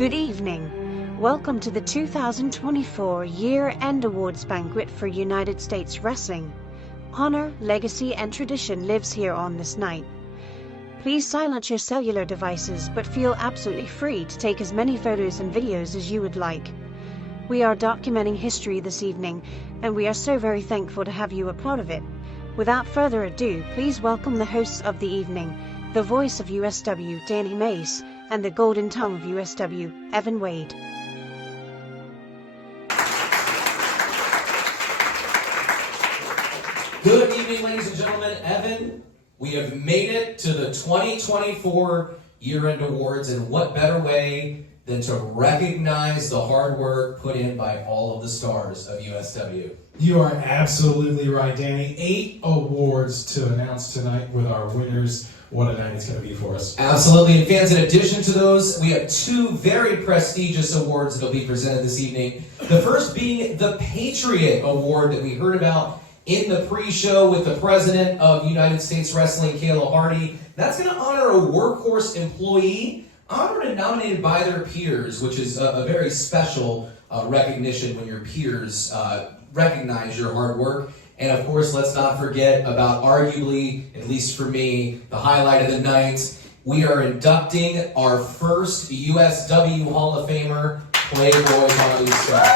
Good evening. Welcome to the 2024 Year End Awards banquet for United States Wrestling. Honor, legacy, and tradition lives here on this night. Please silence your cellular devices, but feel absolutely free to take as many photos and videos as you would like. We are documenting history this evening, and we are so very thankful to have you a part of it. Without further ado, please welcome the hosts of the evening, the voice of USW, Danny Mace, and the golden tongue of USW, Evan Wade. Good evening, ladies and gentlemen. Evan, we have made it to the 2024 Year End Awards, and what better way than to recognize the hard work put in by all of the stars of USW. You are absolutely right, Danny. 8 awards to announce tonight with our winners. What a night it's going to be for us. Absolutely. And fans, in addition to those, we have 2 very prestigious awards that will be presented this evening. The first being the Patriot Award that we heard about in the pre-show with the president of United States Wrestling, Kayla Hardy. That's going to honor a workhorse employee honored and nominated by their peers, which is a very special recognition when your peers recognize your hard work. And of course, let's not forget about arguably, at least for me, the highlight of the night. We are inducting our first USW Hall of Famer, Playboy Bobby Star.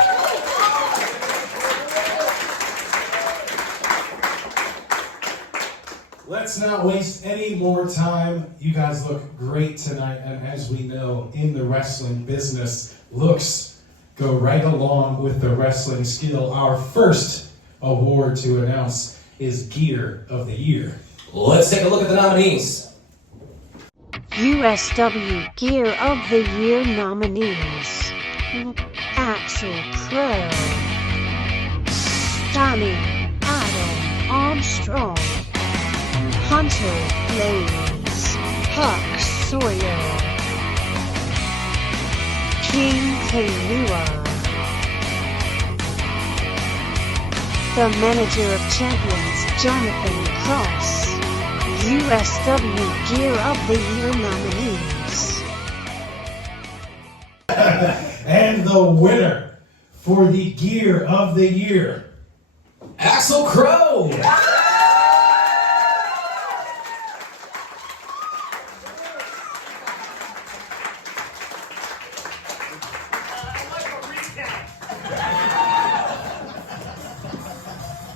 Let's not waste any more time. You guys look great tonight, and as we know, in the wrestling business, looks go right along with the wrestling skill. Our first award to announce is Gear of the Year. Let's take a look at the nominees. USW Gear of the Year nominees: Axel Crow, Stunning Adam Armstrong, Hunter Blaze, Huck Sawyer, King Kailua, the Manager of Champions, Jonathan Cross. USW Gear of the Year nominees. And the winner for the Gear of the Year, Axel Crow!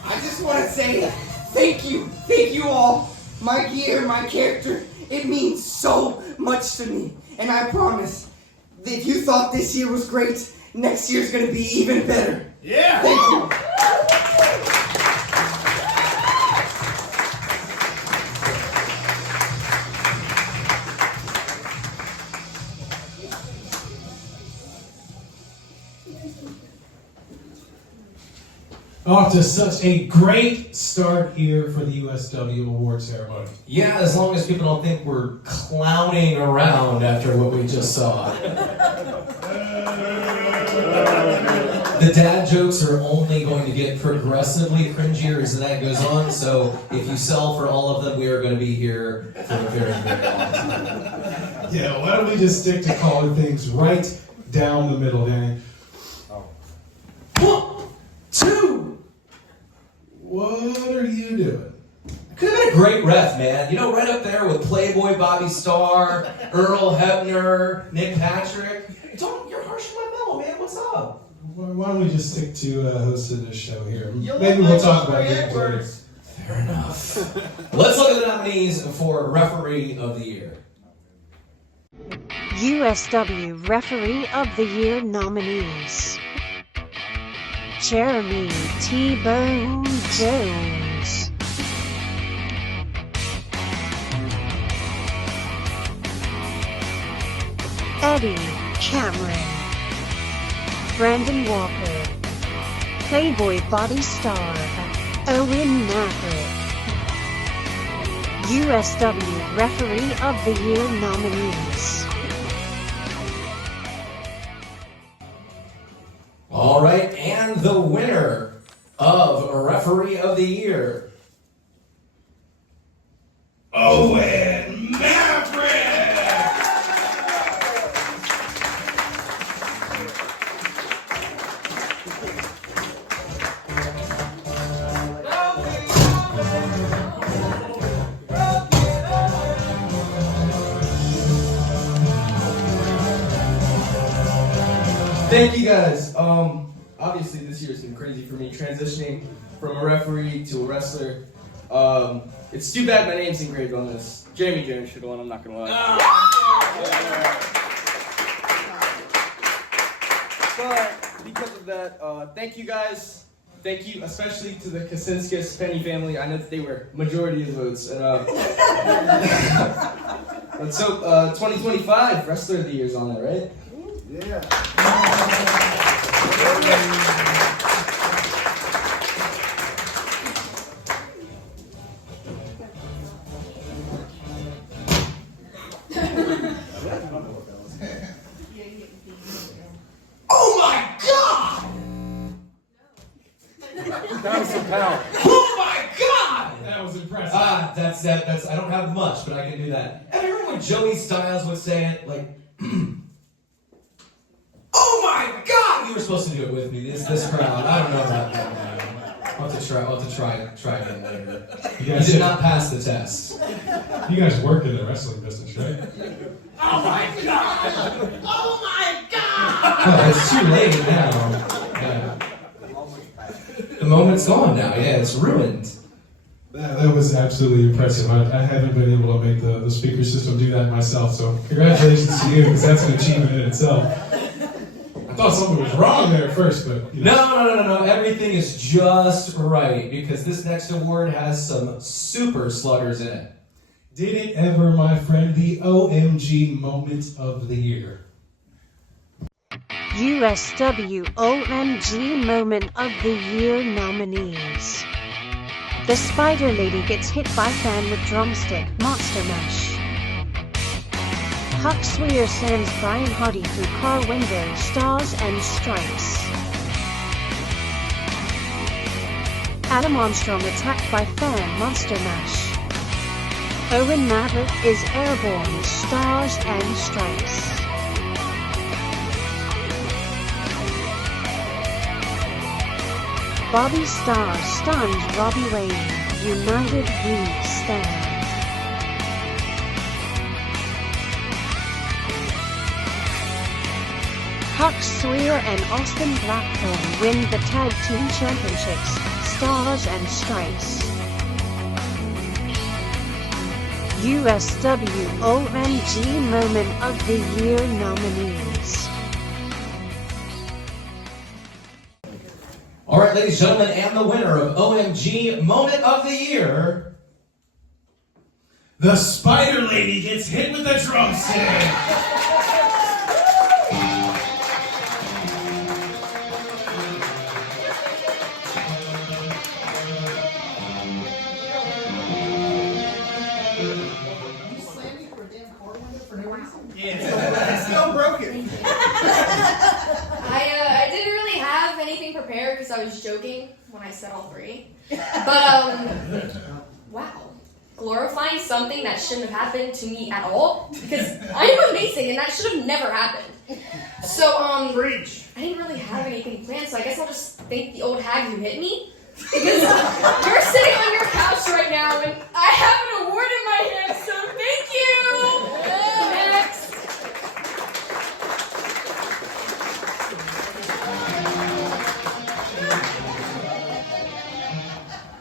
I just want to say thank you all. My gear, my character, it means so much to me. And I promise that if you thought this year was great, next year's going to be even better. Yeah! Thank you. Off to such a great start here for the USW Award ceremony. Yeah, as long as people don't think we're clowning around after what we just saw. The dad jokes are only going to get progressively cringier as that goes on, so if you sell for all of them, we are going to be here for a very, very long time. Yeah, why don't we just stick to calling things right down the middle, Danny? 1, 2. What are you doing? Could have been a great ref, man. You know, right up there with Playboy Bobby Starr, Earl Hebner, Nick Patrick. You're harsh on my mellow, man. What's up? Why don't we just stick to hosting this show here? Maybe we'll talk about it later. Fair enough. Let's look at the nominees for Referee of the Year. USW Referee of the Year nominees: Jeremy T-Bone Jones, Eddie Cameron, Brandon Walker, Playboy Bobby Starr, Owen Maverick. USW Referee of the Year nominees. All right, and the winner of Referee of the Year, Owen Maverick! Thank you guys. Obviously this year's been crazy for me, transitioning from a referee to a wrestler. It's too bad my name's engraved on this. Jeremy Jones should have won, I'm not gonna lie. But because of that, thank you guys. Thank you especially to the Kaczynskis Penny family. I know that they were majority of the votes. And, let's hope 2025 Wrestler of the Year's on it, right? Yeah. Oh my God! That was some power. Oh my God! That was impressive. That's I don't have much, but I can do that. And I remember when Joey Styles would say it, like, oh my God! You were supposed to do it with me, this crowd. I don't know about that. I'll have to try again later. You did not pass the test. You guys work in the wrestling business, right? Oh my God! Oh my God! Oh, it's too late now. Yeah. The moment's gone now. Yeah, it's ruined. That was absolutely impressive. I haven't been able to make the speaker system do that myself, so congratulations to you, because that's an achievement in itself. I thought something was wrong there at first, but... You know. No. Everything is just right, because this next award has some super sluggers in it. Did it ever, my friend, the OMG Moment of the Year? USW OMG Moment of the Year nominees. The Spider Lady gets hit by fan with drumstick, Monster Mash. Huck Swear sends Brian Hardy through car window, Stars and Stripes. Adam Armstrong attacked by fan, Monster Mash. Owen Maverick is airborne, Stars and Stripes. Bobby Starr stuns Robbie Wayne, United We Stand. Huck Swear and Austin Blackthorne win the Tag Team Championships, Stars and Stripes. USW OMG Moment of the Year nominees. All right, ladies and gentlemen, and the winner of OMG Moment of the Year, The Spider Lady gets hit with a drumstick. It's still broken. I didn't really have anything prepared because I was joking when I said all three. But, wow. Glorifying something that shouldn't have happened to me at all because I'm amazing and that should have never happened. So, Preach. I didn't really have anything planned, so I guess I'll just thank the old hag who hit me. Because you're sitting on your couch right now and I have an award in my hand, so thank you! Next!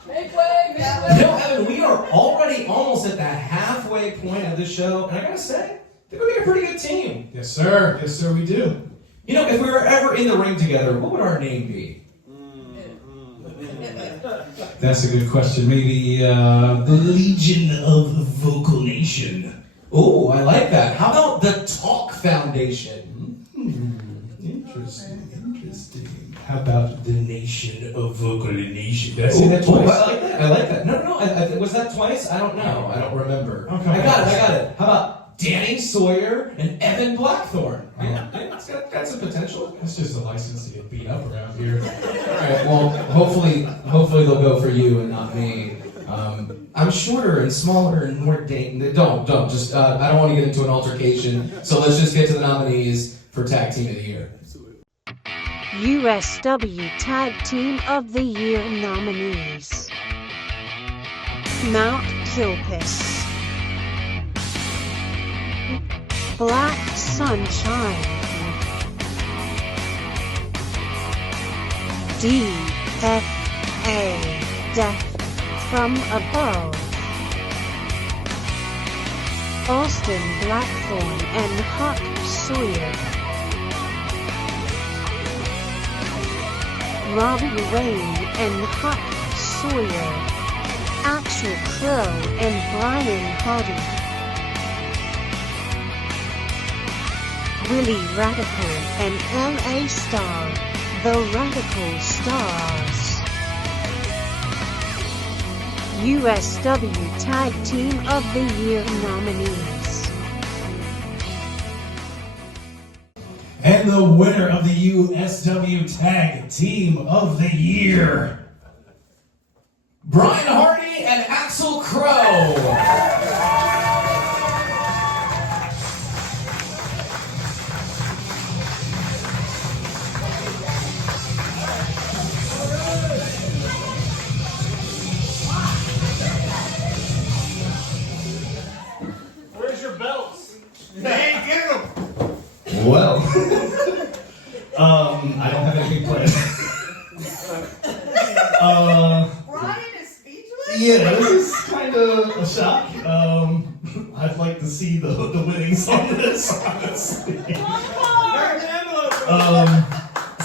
Make way, make way! you know, Evan, we are already almost at the halfway point of the show, and I gotta say, I think we make a pretty good team. Yes, sir. Yes, sir, we do. You know, if we were ever in the ring together, what would our name be? That's a good question. Maybe the Legion of Vocal Nation. Oh, I like that. How about the Talk Foundation? Interesting. How about the Nation of Vocal Nation? Did I Oh, say that twice? I like that. No. Was that twice? I don't know. I don't remember. Okay. I got it. How about Danny Sawyer and Evan Blackthorne? Yeah, it's got some potential. That's just a license to get beat up around here. All right. Well, hopefully they'll go for you and not me. I'm shorter and smaller and more dainty. Don't. Just I don't want to get into an altercation. So let's just get to the nominees for Tag Team of the Year. USW Tag Team of the Year nominees. Mount Kilpis. Black Sunshine. DFA, Death from Above. Austin Blackthorne and Huck Sawyer. Robbie Wayne and Huck Sawyer. Axel Crow and Brian Hardy. Willie Radical and LA Star, the Radical Stars. USW Tag Team of the Year nominees. And the winner of the USW Tag Team of the Year, Brian Hardy and Axel Crow. Where's your belts? They ain't getting them. Well, I don't have anything planned. Brian is speechless? Yeah, this is kind of a shock. I'd like to see the winnings on this, honestly.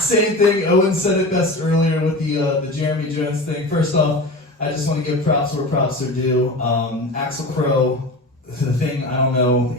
Same thing, Owen said it best earlier with the Jeremy Jones thing. First off, I just want to give props where props are due. Axel Crow, the thing I don't know,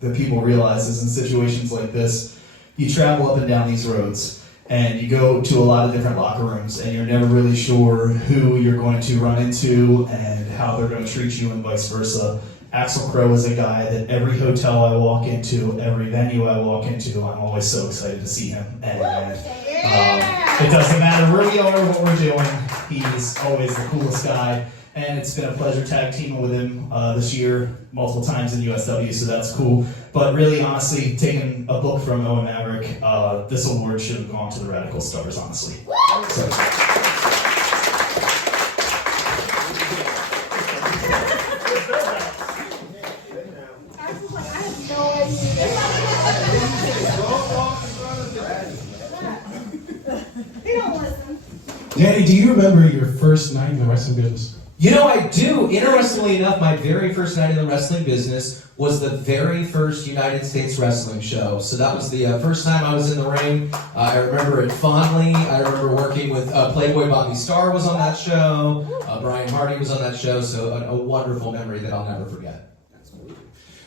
that people realize is in situations like this, you travel up and down these roads and you go to a lot of different locker rooms and you're never really sure who you're going to run into and how they're going to treat you and vice versa. Axel Crow is a guy that every hotel I walk into, every venue I walk into, I'm always so excited to see him. And it doesnn't matter where we are or what we're doing, he's always the coolest guy. And it's been a pleasure tag teaming with him this year multiple times in USW, so that's cool. But really, honestly, taking a book from Owen Maverick, this award should have gone to the Radical Stars, honestly. So. Danny, do you remember your first night in the wrestling business? I do. Interestingly enough, my very first night in the wrestling business was the very first United States wrestling show. So that was the first time I was in the ring. I remember it fondly. I remember working with Playboy Bobby Starr was on that show. Brian Hardy was on that show. So a wonderful memory that I'll never forget.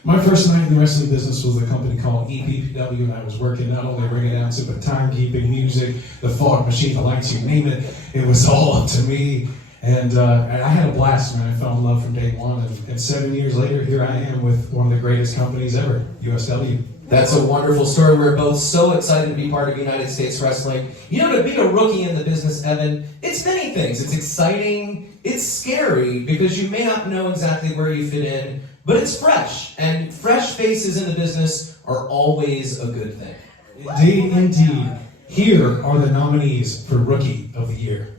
My first night in the wrestling business was a company called EPPW, and I was working not only ring announcer, but timekeeping, music, the fog machine, the lights, you name it. It was all up to me. And I had a blast, man. I fell in love from day one. And 7 years later, here I am with one of the greatest companies ever, USW. That's a wonderful story. We're both so excited to be part of United States Wrestling. To be a rookie in the business, Evan, it's many things. It's exciting, it's scary, because you may not know exactly where you fit in, but it's fresh. And fresh faces in the business are always a good thing. Indeed, indeed. Here are the nominees for Rookie of the Year.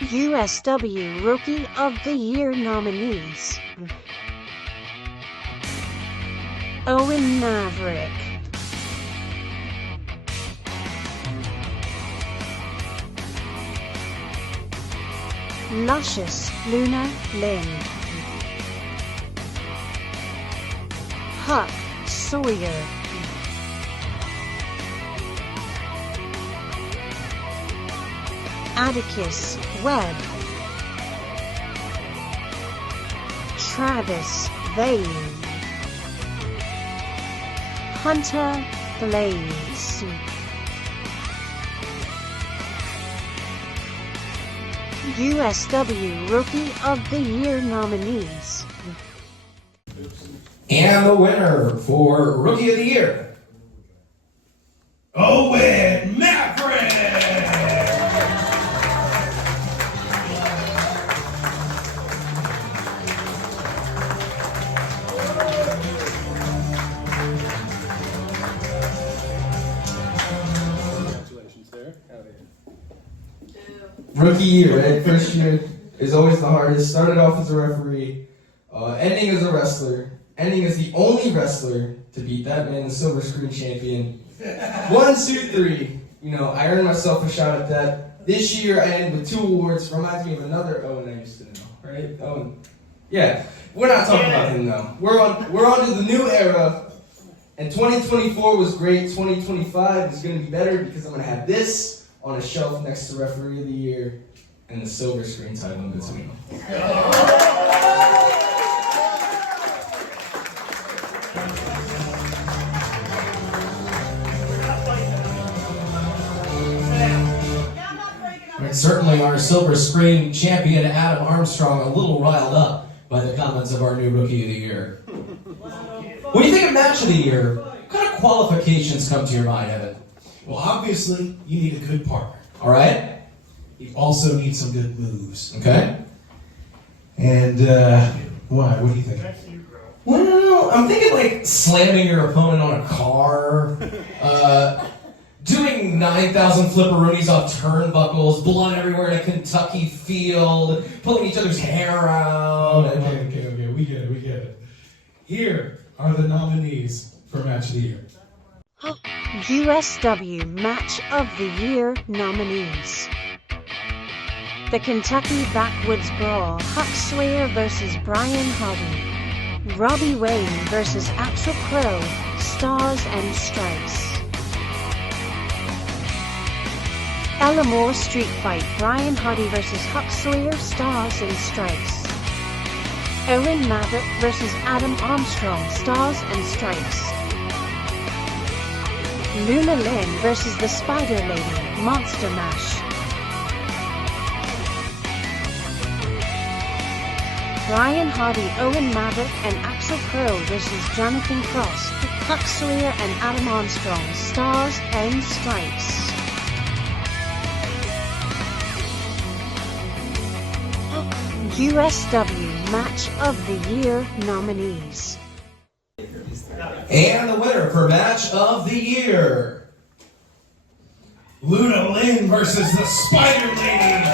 USW Rookie of the Year nominees. Owen Maverick. Luscious Luna Lynn. Huck Sawyer. Atticus Webb. Travis Vane. Hunter Blaze. USW Rookie of the Year nominees. And the winner for Rookie of the Year, Owen Maverick! Rookie year, right? First year is always the hardest. Started off as a referee, ending as a wrestler, ending as the only wrestler to beat that man, the silver screen champion. 1, 2, 3. I earned myself a shot at that. This year I ended with 2 awards. Reminds me of another Owen I used to know, right? Owen. Yeah, we're not talking about him now. We're on to the new era. And 2024 was great. 2025 is going to be better because I'm going to have this on a shelf next to Referee of the Year and the silver screen title in between them. Right, certainly our silver screen champion Adam Armstrong a little riled up by the comments of our new Rookie of the Year. When you think of Match of the Year, what kind of qualifications come to your mind, Evan? Well, obviously, you need a good partner. All right. You also need some good moves. Okay. And, why? What do you think? Well, I'm thinking like slamming your opponent on a car, doing 9,000 flipperoonies off turnbuckles, blood everywhere in a Kentucky field, pulling each other's hair out. Okay. We get it. Here are the nominees for Match of the Year. USW Match of the Year nominees. The Kentucky Backwoods Brawl, Huck Sawyer vs. Brian Hardy. Robbie Wayne vs. Axel Crow, Stars and Stripes. Ellamore Street Fight, Brian Hardy vs. Huck Sawyer, Stars and Stripes. Owen Maverick vs. Adam Armstrong, Stars and Stripes. Luna Lynn vs. the Spider Lady, Monster Mash. Brian Hardy, Owen Maverick, and Axel Crow vs. Jonathan Cross, Huck Sawyer and Adam Armstrong, Stars and Stripes. USW Match of the Year nominees. And the winner for Match of the Year, Luna Lynn versus the Spider Lady.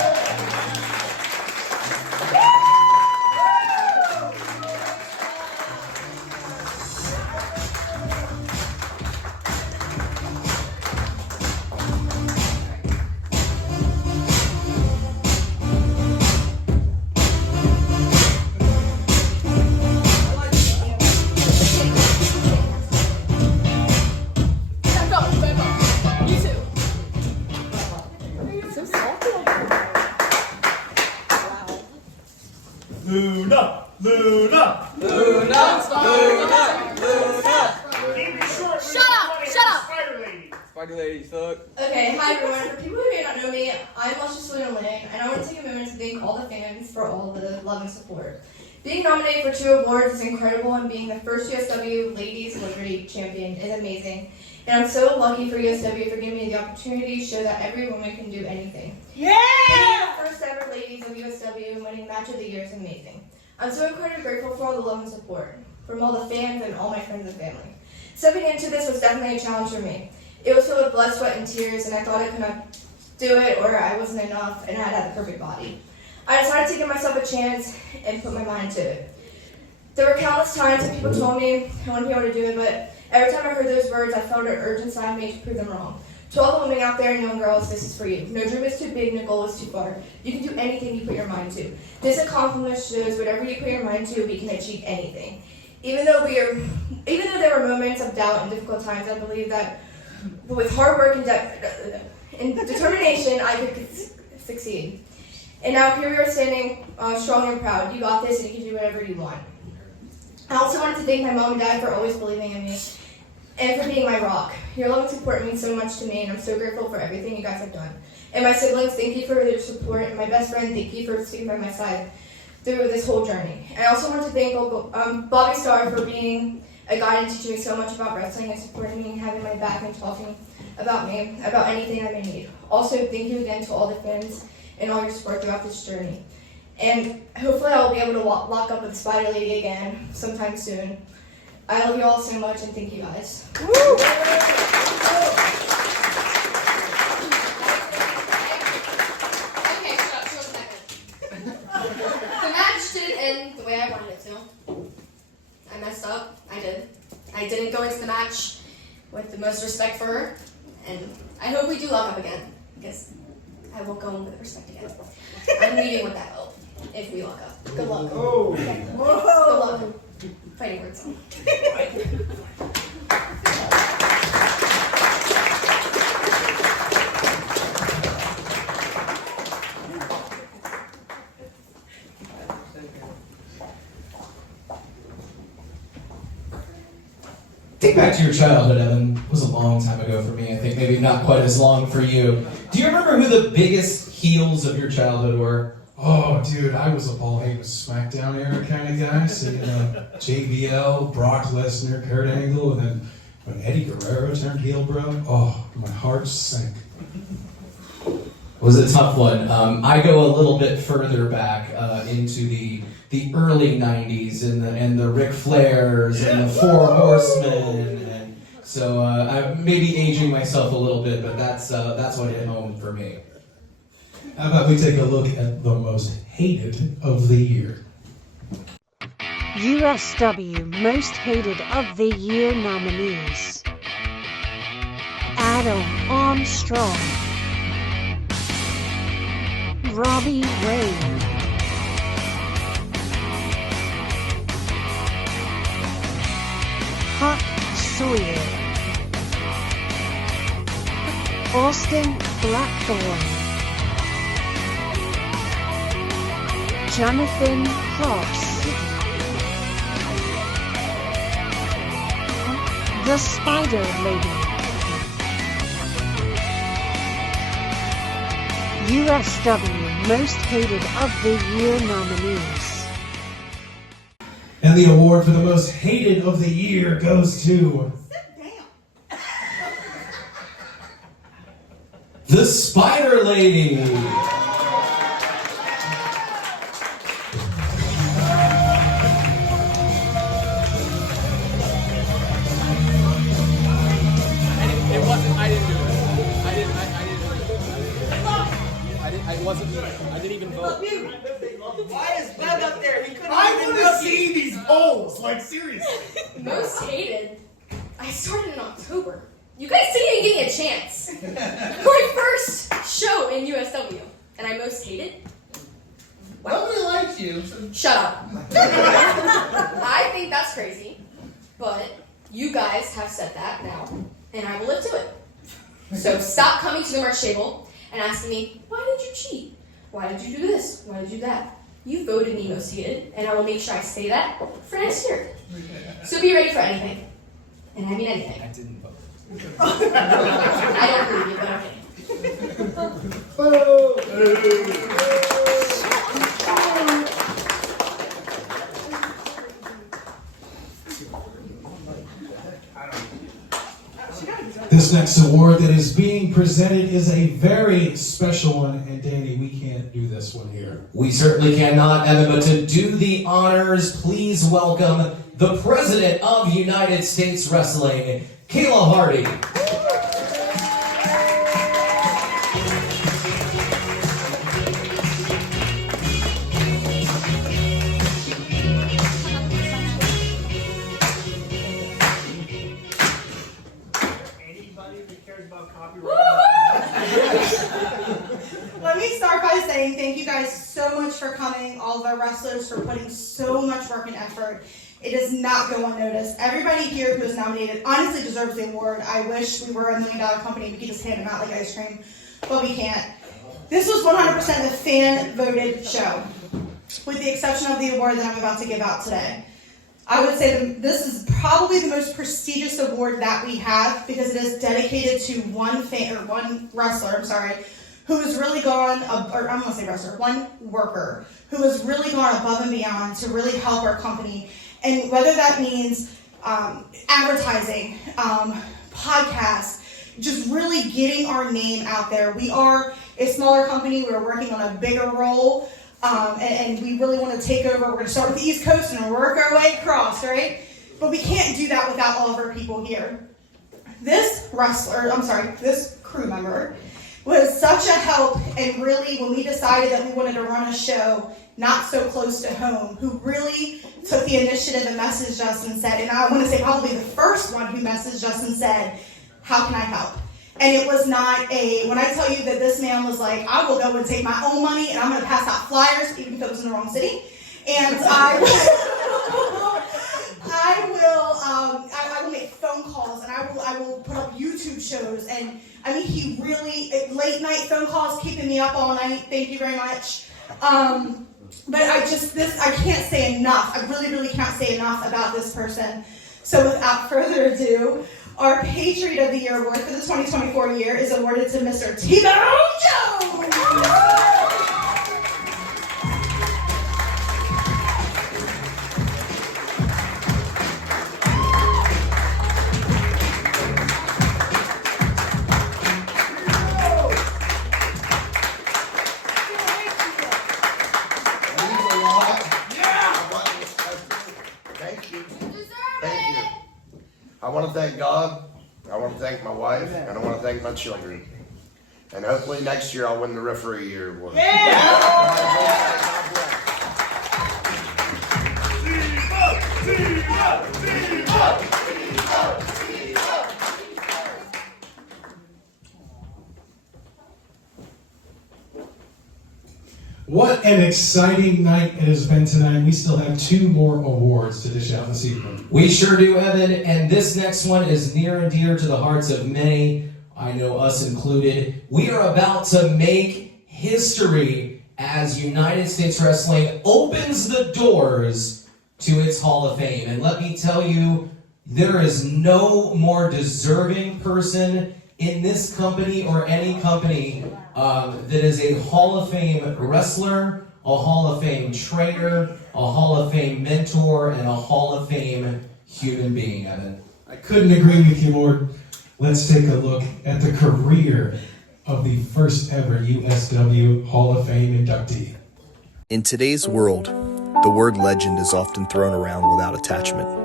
Okay, hi everyone. For people who may not know me, I'm Luna Lynn, and I want to take a moment to thank all the fans for all the love and support. Being nominated for 2 awards is incredible, and being the first USW Ladies Liberty Champion is amazing. And I'm so lucky for USW for giving me the opportunity to show that every woman can do anything. Yeah! Being the first ever Ladies of USW and winning Match of the Year is amazing. I'm so incredibly grateful for all the love and support from all the fans and all my friends and family. Stepping into this was definitely a challenge for me. It was filled with blood, sweat, and tears, and I thought I could not do it or I wasn't enough and I had the perfect body. I decided to give myself a chance and put my mind to it. There were countless times that people told me I wouldn't be able to do it, but every time I heard those words, I felt an urge inside me to prove them wrong. To all the women out there and young girls, this is for you. No dream is too big, no goal is too far. You can do anything you put your mind to. This accomplishment shows whatever you put your mind to, we can achieve anything. Even though there were moments of doubt and difficult times, I believe that with hard work and determination, I could succeed. And now here we are standing strong and proud. You got this and you can do whatever you want. I also wanted to thank my mom and dad for always believing in me and for being my rock. Your love and support means so much to me, and I'm so grateful for everything you guys have done. And my siblings, thank you for their support, and my best friend, thank you for sticking by my side through this whole journey. And I also want to thank Bobby Starr for being a guide and teaching me so much about wrestling and supporting me and having my back and talking about me, about anything I may need. Also, thank you again to all the fans and all your support throughout this journey. And hopefully I'll be able to lock up with Spider Lady again sometime soon. I love you all so much and thank you guys. Woo! Okay, shut up for a second. The match didn't end the way I wanted it to. I messed up. I did. I didn't go into the match with the most respect for her. And I hope we do lock up again, because I won't go in with respect again. I'm leaving with that belt if we lock up. Good luck. Oh. Okay. Whoa. Good luck. Fighting words. Think back to your childhood, Evan. It was a long time ago for me. I think maybe not quite as long for you. Do you remember who the biggest heels of your childhood were? Oh, dude, I was a Paul Heyman SmackDown era kind of guy. So, JBL, Brock Lesnar, Kurt Angle, and then when Eddie Guerrero turned heel, bro, oh, my heart sank. It was a tough one. I go a little bit further back into the early 90s and the Ric Flairs and the Four Horsemen. And so I'm maybe aging myself a little bit, but that's what hit home for me. How about we take a look at the most hated of the year? USW Most Hated of the Year nominees: Adam Armstrong, Robbie Wade, Huck Sawyer, Austin Blackthorne, Jonathan Cross, The Spider Lady. USW Most Hated of the Year nominees. And the award for the most hated of the year goes to The Spider Lady. I didn't do it. I didn't even vote. Why is Bud up there? He couldn't I even want to see these polls, like seriously. Most hated? I started in October. You guys didn't even give me a chance. My first show in USW. And I most hated? Wow. Nobody likes you. Shut up. I think that's crazy. But you guys have said that now. And I will live to it. So stop coming to the merch table and asking me, why did you cheat? Why did you do this? Why did you do that? You voted me most hated, and I will make sure I say that for next year. So be ready for anything. And I mean anything. I didn't vote. I don't believe you, but okay. This next award that is being presented is a very special one, and Danny, we can't do this one here. We certainly cannot, Evan, but to do the honors, please welcome the President of United States Wrestling, Kayla Hardy. Let me start by saying thank you guys so much for coming, all of our wrestlers for putting so much work and effort. It does not go unnoticed. Everybody here who is nominated honestly deserves the award. I wish we were $1 million company. We could just hand them out like ice cream, but we can't. This was 100% a fan-voted show, with the exception of the award that I'm about to give out today. I would say this is probably the most prestigious award that we have because it is dedicated to one wrestler, who has really gone, one worker, who has really gone above and beyond to really help our company. And whether that means advertising, podcasts, just really getting our name out there. We are a smaller company. We're working on a bigger role. And we really want to take over. We're going to start with the East Coast and work our way across, right? But we can't do that without all of our people here. This crew member was such a help, and really when we decided that we wanted to run a show not so close to home, who really took the initiative and messaged us and said, and I want to say probably the first one who messaged us and said, how can I help? And it was not when I tell you that this man was like, I will go and take my own money and I'm going to pass out flyers, even if it was in the wrong city. And I will make phone calls and I will put up YouTube shows. And I mean, he really, late night phone calls, keeping me up all night. Thank you very much. But I can't say enough. I really, really can't say enough about this person. So without further ado, our Patriot of the Year award for the 2024 year is awarded to Mr. T-Bone Jones. I want to thank God, I want to thank my wife, and I want to thank my children. And hopefully next year I'll win the Referee Year Award. What an exciting night it has been tonight. We still have 2 more awards to dish out this evening. We sure do, Evan, and this next one is near and dear to the hearts of many, I know us included. We are about to make history as United States Wrestling opens the doors to its Hall of Fame. And let me tell you, there is no more deserving person in this company or any company that is a Hall of Fame wrestler, a Hall of Fame trainer, a Hall of Fame mentor, and a Hall of Fame human being, Evan. I couldn't agree with you more. Let's take a look at the career of the first ever USW Hall of Fame inductee. In today's world, the word legend is often thrown around without attachment.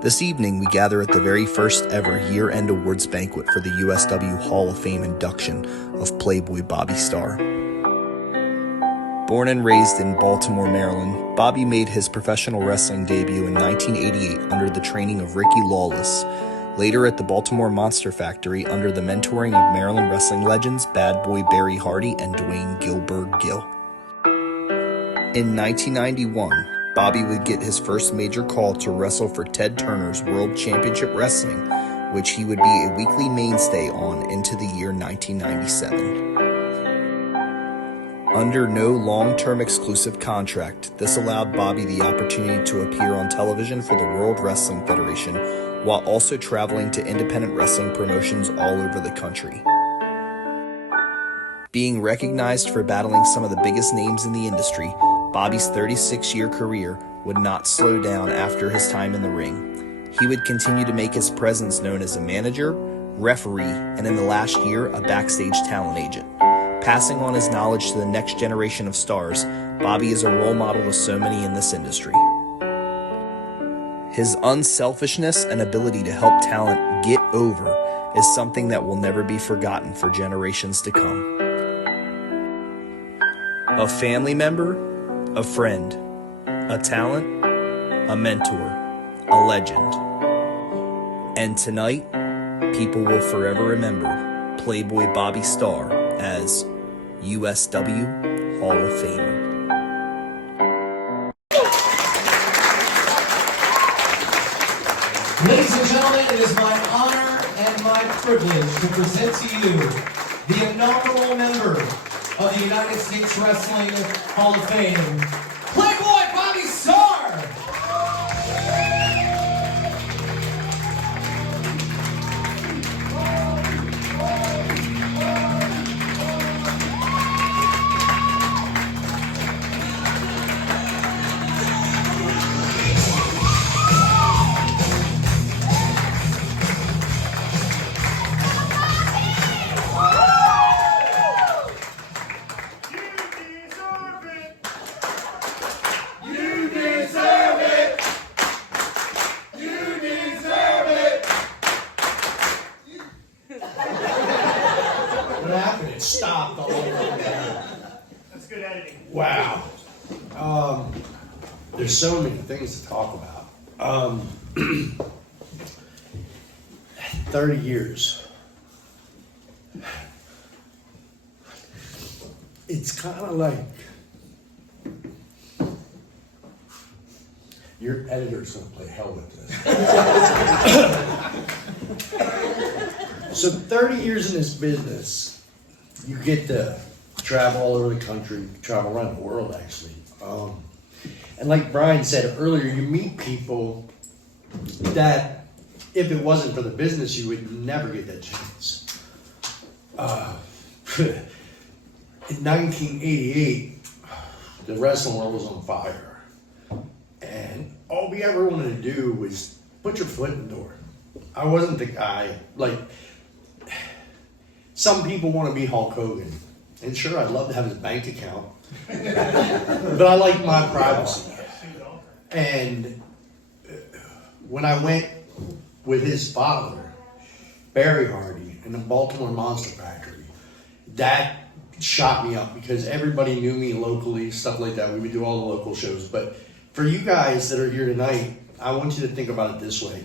This evening, we gather at the very first ever year-end awards banquet for the USW Hall of Fame induction of Playboy Bobby Starr. Born and raised in Baltimore, Maryland, Bobby made his professional wrestling debut in 1988 under the training of Ricky Lawless, later at the Baltimore Monster Factory under the mentoring of Maryland wrestling legends Bad Boy Barry Hardy and Dwayne Gilbert Gill. In 1991, Bobby would get his first major call to wrestle for Ted Turner's World Championship Wrestling, which he would be a weekly mainstay on into the year 1997. Under no long-term exclusive contract, this allowed Bobby the opportunity to appear on television for the World Wrestling Federation while also traveling to independent wrestling promotions all over the country. Being recognized for battling some of the biggest names in the industry, Bobby's 36-year career would not slow down after his time in the ring. He would continue to make his presence known as a manager, referee, and in the last year, a backstage talent agent. Passing on his knowledge to the next generation of stars, Bobby is a role model to so many in this industry. His unselfishness and ability to help talent get over is something that will never be forgotten for generations to come. A family member, a friend, a talent, a mentor, a legend. And tonight, people will forever remember Playboy Bobby Starr as USW Hall of Famer. Ladies and gentlemen, it is my honor and my privilege to present to you the inaugural member of the United States Wrestling Hall of Fame, Playboy Bobby Starr! Stopped all over. That's good editing. Wow. There's so many things to talk about. 30 years. it's kind of like your editor's going to play hell with this. So 30 years in this business, you get to travel all over the country, travel around the world actually. And like Brian said earlier, you meet people that if it wasn't for the business, you would never get that chance. In 1988, the wrestling world was on fire. And all we ever wanted to do was put your foot in the door. I wasn't the guy, like, some people want to be Hulk Hogan. And sure, I'd love to have his bank account. But I like my privacy. And when I went with his father, Barry Hardy, in the Baltimore Monster Factory, that shot me up because everybody knew me locally, stuff like that. We would do all the local shows. But for you guys that are here tonight, I want you to think about it this way.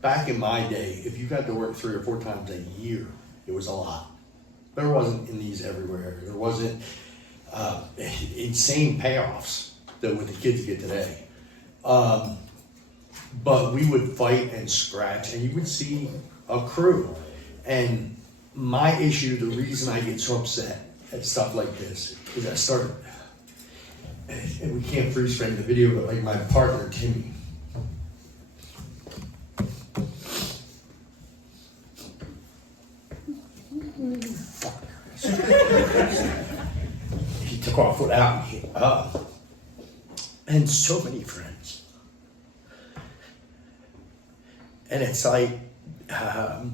Back in my day, if you got to work 3 or 4 times a year, it was a lot. There wasn't indies everywhere. There wasn't insane payoffs that what the kids get today. But we would fight and scratch, and you would see a crew. And my issue, the reason I get so upset at stuff like this, is I started, and we can't freeze frame the video, but like my partner, Timmy. He took off without me. And so many friends. And it's like, hold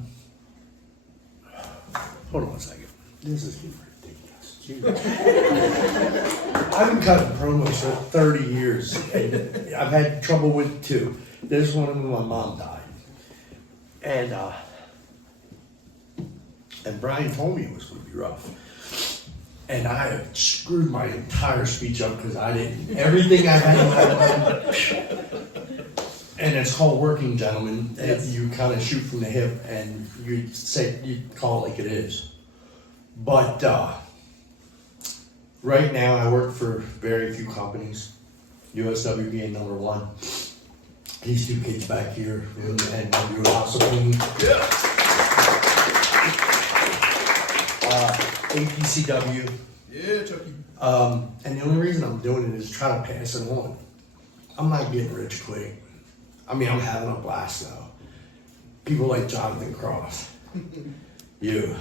on one second. This is getting ridiculous. I've been cutting promos for 30 years, and I've had trouble with 2. This one when my mom died. And Brian told me it was going to be rough. And I screwed my entire speech up because I didn't. Everything I had. And it's called working, gentlemen. Yes. You kind of shoot from the hip and you call it like it is. But right now I work for very few companies. USW being number 1. These 2 kids back here and I'm doing awesome. Yeah. APCW. Yeah, Chucky. And the only reason I'm doing it is try to pass it on. I'm not getting rich quick. I mean, I'm having a blast though. People like Jonathan Cross. You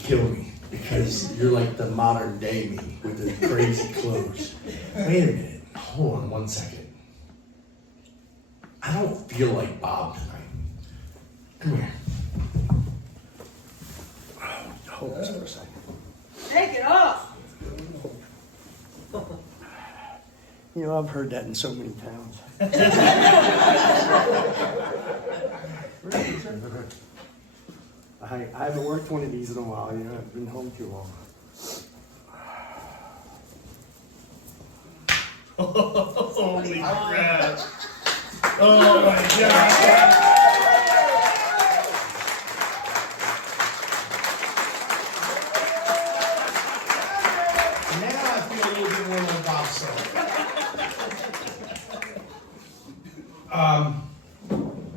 kill me because you're like the modern day me with the crazy clothes. Wait a minute. Hold on one second. I don't feel like Bob tonight. Come here. Hold this for a second. Take it off. You know, I've heard that in so many towns. I haven't worked one of these in a while, you know, I've been home too long. Holy crap. Oh my God.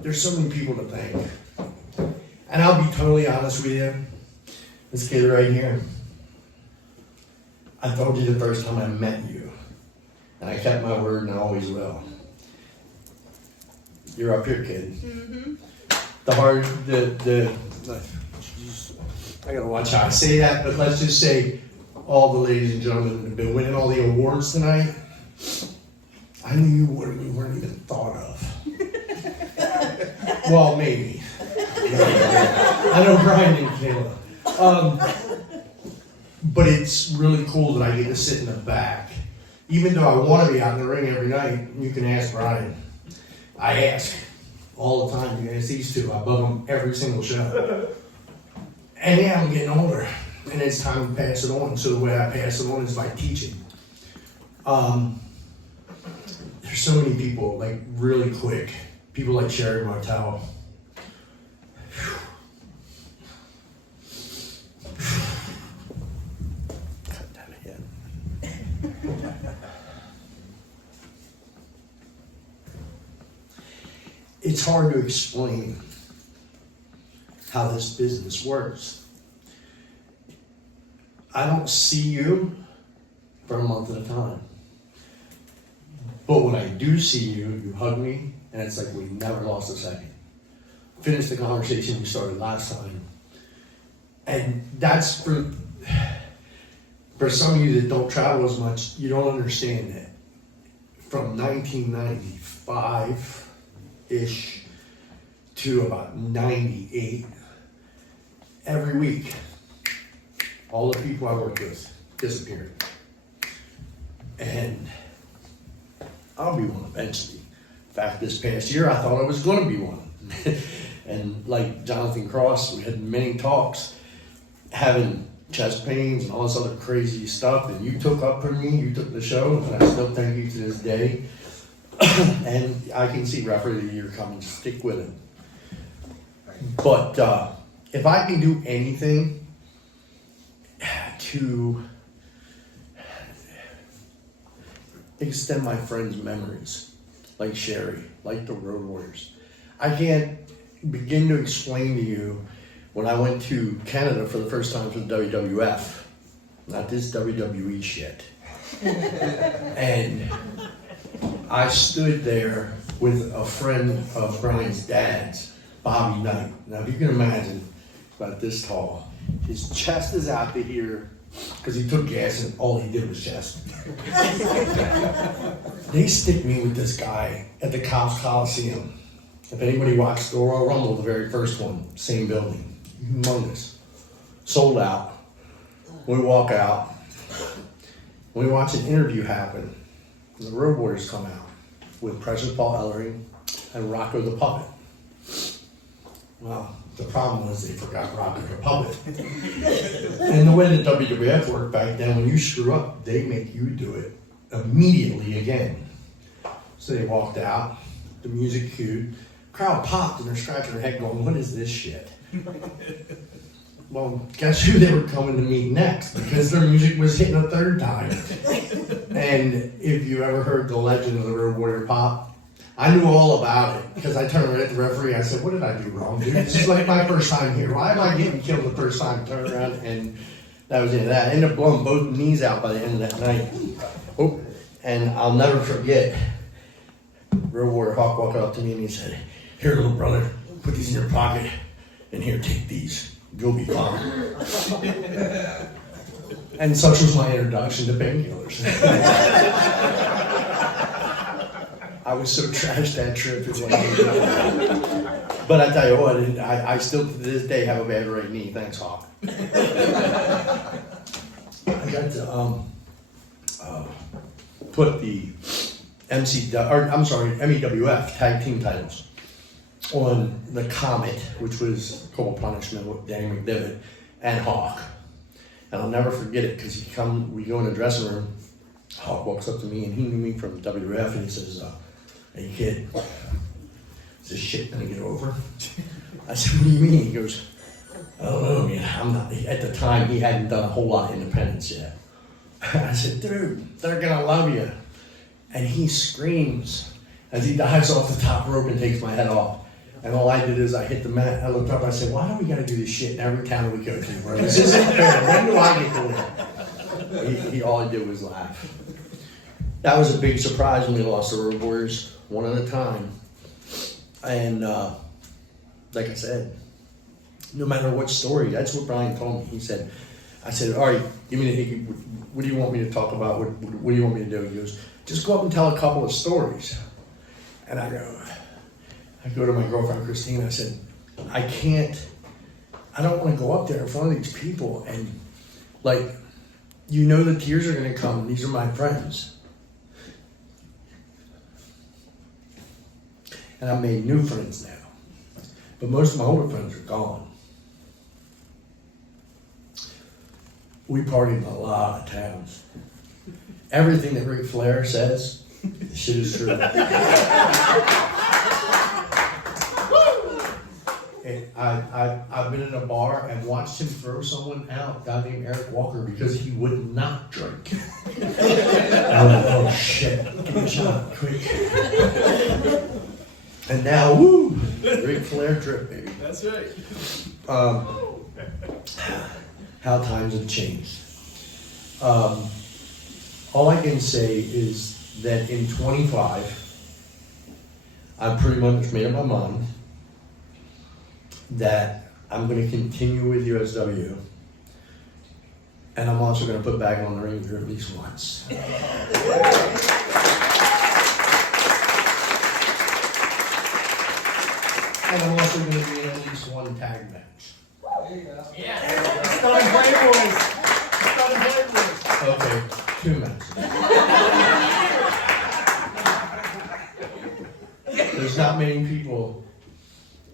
There's so many people to thank. And I'll be totally honest with you. This kid right here. I told you the first time I met you. And I kept my word and I always will. You're up here, kid. Mm-hmm. I gotta watch how I say that, but let's just say all the ladies and gentlemen that have been winning all the awards tonight, I knew you weren't even thought of. Well, maybe. I know Brian and Kayla. But it's really cool that I get to sit in the back. Even though I want to be out in the ring every night, you can ask Brian. I ask all the time. You can ask these 2. I bug them every single show. And yeah, I'm getting older. And it's time to pass it on. So the way I pass it on is by teaching. There's so many people, like really quick. People like Sherry Martel. it's hard to explain how this business works. I don't see you for a month at a time. But when I do see you, you hug me, and it's like we never lost a second. Finish the conversation we started last time. And that's for some of you that don't travel as much, you don't understand that. From 1995-ish to about 98, every week, all the people I worked with disappeared. And I'll be one eventually. In fact, this past year, I thought I was going to be one. And like Jonathan Cross, we had many talks, having chest pains and all this other crazy stuff, and you took up for me, you took the show, and I still thank you to this day. And I can see referee of the year coming, stick with it. But if I can do anything to extend my friends' memories, like Sherry, like the Road Warriors, I can't begin to explain to you when I went to Canada for the first time for the WWF, not this WWE shit. And I stood there with a friend of Brian's dad's, Bobby Knight. Now, if you can imagine, about this tall. His chest is out to here because he took gas and all he did was chest. They stick me with this guy at the Cops Coliseum. If anybody watched the Royal Rumble, the very first one, same building, humongous, sold out. We walk out. We watch an interview happen. The Road Warriors come out with President Paul Ellering and Rocco the Puppet. Well, the problem was they forgot Rocco the Puppet. And the way the WWF worked back then, when you screw up, they make you do it immediately again. So they walked out, the music cued, crowd popped and they're scratching their head going, what is this shit? Well, guess who they were coming to meet next? Because their music was hitting a third time. And if you ever heard the legend of the Road Warrior Pop, I knew all about it because I turned around at the referee. I said, what did I do wrong, dude? This is like my first time here. Why am I getting killed the first time? Turned around, and that was it. I ended up blowing both knees out by the end of that night. Oh, and I'll never forget, Road Warrior Hawk walked up to me and he said, here, little brother, put these in your pocket, and here, take these. You'll be fine. And such was my introduction to painkillers. I was so trashed that trip. It was but I tell you what, I still to this day have a bad right knee. Thanks, Hawk. I got to put the MEWF tag team titles on the Comet, which was Corporal Punishment with Danny McDevitt and Hawk. And I'll never forget it because we go in the dressing room. Hawk walks up to me and he knew me from WWF and he says, hey kid, is this shit gonna get over? I said, what do you mean? He goes, I don't know, man. I'm not. At the time, he hadn't done a whole lot of independence yet. I said, dude, they're gonna love you. And he screams as he dives off the top rope and takes my head off. And all I did is I hit the mat. I looked up. I said, why do we got to do this shit in every town we go to, bro? This isn't fair. When do I get to win? All he did was laugh. That was a big surprise when we lost the Road Warriors, one at a time. And like I said, no matter what story, that's what Brian told me. He said, I said, all right, give me the, what do you want me to talk about? What do you want me to do? He goes, just go up and tell a couple of stories. And I go to my girlfriend, Christine, I said, I don't want to go up there in front of these people and, like, you know the tears are going to come. These are my friends. And I've made new friends now. But most of my older friends are gone. We partied in a lot of towns. Everything that Ric Flair says, the shit is true. I've been in a bar and watched him throw someone out, a guy named Eric Walker, because he would not drink. Oh shit, give me a shot, quick. And now, woo, Ric Flair trip, baby. That's right. How times have changed. All I can say is that in 25, I've pretty much made up my mind that I'm going to continue with USW, and I'm also going to put back on the ring gear at least once. And I'm also going to be in at least one tag match. Yeah. Starting Playboys. Starting Playboys. Okay, 2 matches. There's not many people,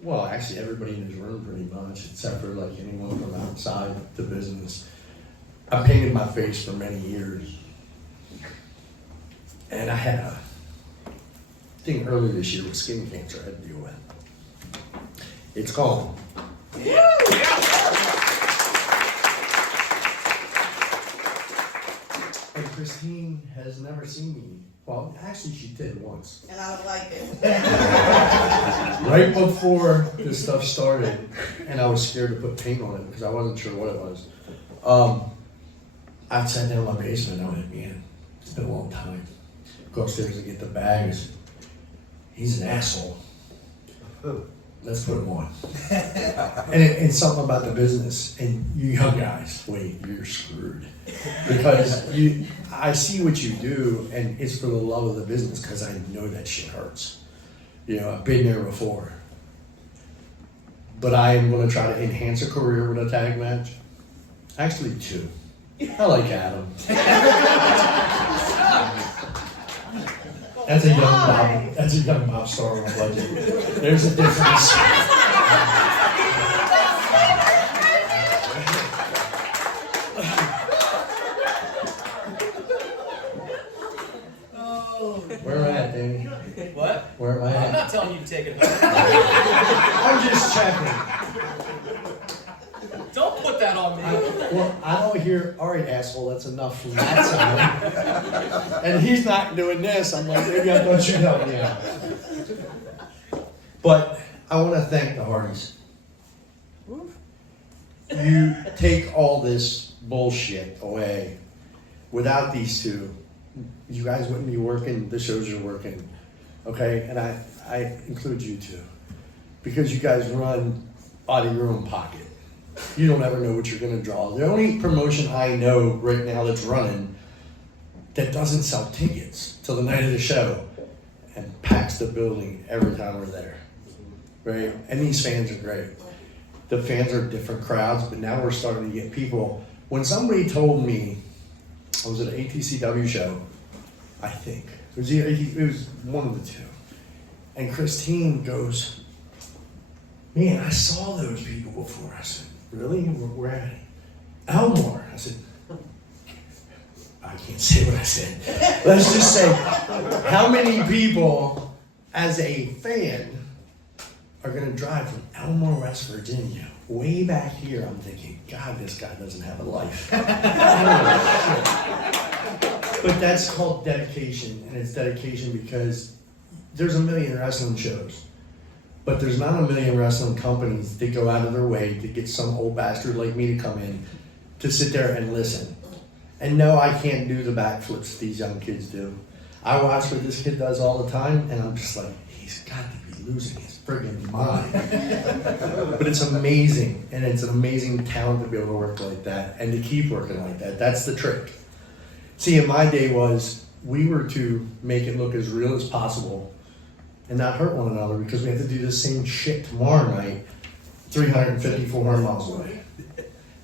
well, actually everybody in this room pretty much, except for like anyone from outside the business. I painted my face for many years. And I had a thing earlier this year with skin cancer I had to deal with. It's gone. And Christine has never seen me. Well, actually she did once. And I don't like it. Right before this stuff started, and I was scared to put paint on it because I wasn't sure what it was. I sat down in my basement and I went, man, it's been a long time. Go upstairs and get the bags. He's an asshole. Let's put him on. And it's something about the business. And you young guys, wait, you're screwed. Because I see what you do, and it's for the love of the business, because I know that shit hurts. You know, I've been there before. But I am going to try to enhance a career with a tag match. Actually, 2. I like Adam. That's a young Bob. That's a young Bob star on a budget. There's a difference. Where am I at, Danny? What? Where am I at? I'm not telling you to take it home. I'm just checking. Don't put that on me. Well, I don't hear, all right, asshole, that's enough from that side. And he's not doing this. I'm like, maybe I thought you'd help me out. But I want to thank the Hardys. You take all this bullshit away. Without these two, you guys wouldn't be working the shows you're working. Okay? And I include you too. Because you guys run out of your own pocket. You don't ever know what you're going to draw. The only promotion I know right now that's running that doesn't sell tickets till the night of the show and packs the building every time we're there, right? And these fans are great. The fans are different crowds, but now we're starting to get people. When somebody told me, I was at an ATCW show, I think. It was one of the two. And Christine goes, man, I saw those people before. I said, really? Where at? Elmore. I said, I can't say what I said. Let's just say, how many people, as a fan, are going to drive from Elmore, West Virginia, way back here? I'm thinking, God, this guy doesn't have a life. But that's called dedication, and it's dedication because there's a million wrestling shows. But there's not a million wrestling companies that go out of their way to get some old bastard like me to come in to sit there and listen. And no, I can't do the backflips these young kids do. I watch what this kid does all the time, and I'm just like, he's got to be losing his friggin' mind. But it's amazing, and it's an amazing talent to be able to work like that and to keep working like that. That's the trick. See, in my day we were to make it look as real as possible and not hurt one another because we have to do the same shit tomorrow night, 350, 400 miles away.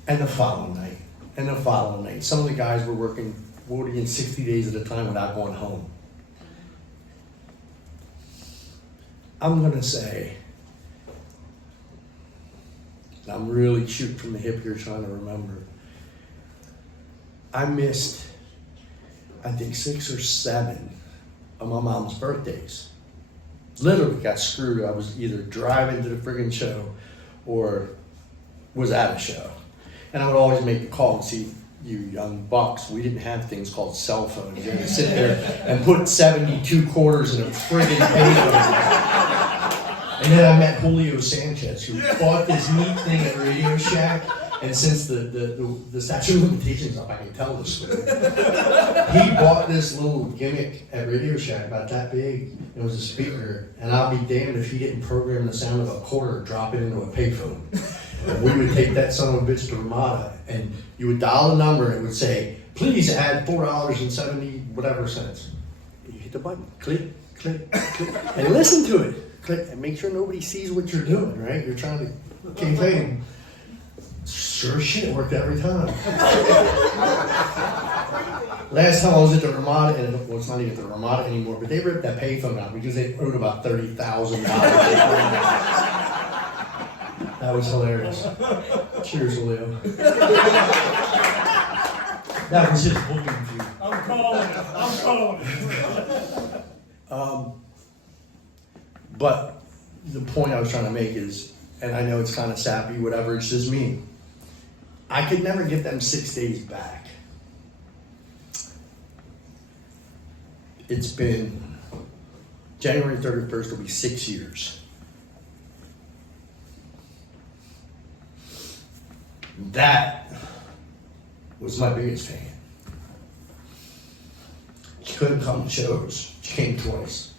And the following night, and the following night. Some of the guys were working 40 and 60 days at a time without going home. I'm gonna say, and I'm really shooting from the hip here trying to remember, I missed, I think 6 or 7 of my mom's birthdays. Literally got screwed. I was either driving to the friggin' show or was at a show. And I would always make the call and see, you young bucks, we didn't have things called cell phones. You had to sit there and put 72 quarters in a friggin' payphone. And then I met Julio Sanchez, who bought this neat thing at Radio Shack. And since the statute of limitations up, I can tell this story. He bought this little gimmick at Radio Shack about that big. It was a speaker, and I'll be damned if he didn't program the sound of a quarter, drop it into a payphone. And we would take that son of a bitch to Ramada, and you would dial a number, and it would say, "Please add $4.70 whatever cents." You hit the button, click, click, click, and listen to it. Click, and make sure nobody sees what you're doing. Right? You're trying to campaign. Sure as shit, it worked every time. Last time I was at the Ramada, and well, it's not even at the Ramada anymore, but they ripped that payphone out because they owed about $30,000. That was hilarious. Cheers, Leo. That was his booking fee. I'm calling it. But the point I was trying to make is, and I know it's kind of sappy, whatever, it's just me. I could never get them 6 days back. It's been January 31st will be 6 years. That was my biggest fan. She couldn't come to shows. She came twice.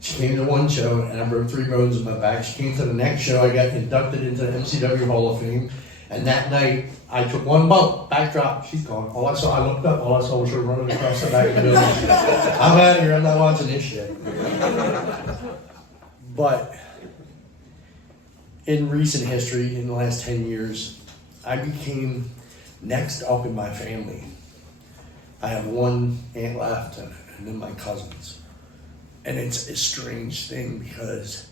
She came to one show and I broke 3 bones in my back. She came to the next show. I got inducted into the MCW Hall of Fame. And that night, I took one bump, backdrop, she's gone. I looked up, all I saw was her running across the back of the building. I'm out of here, I'm not watching this shit. But in recent history, in the last 10 years, I became next up in my family. I have one aunt left and then my cousins. And it's a strange thing because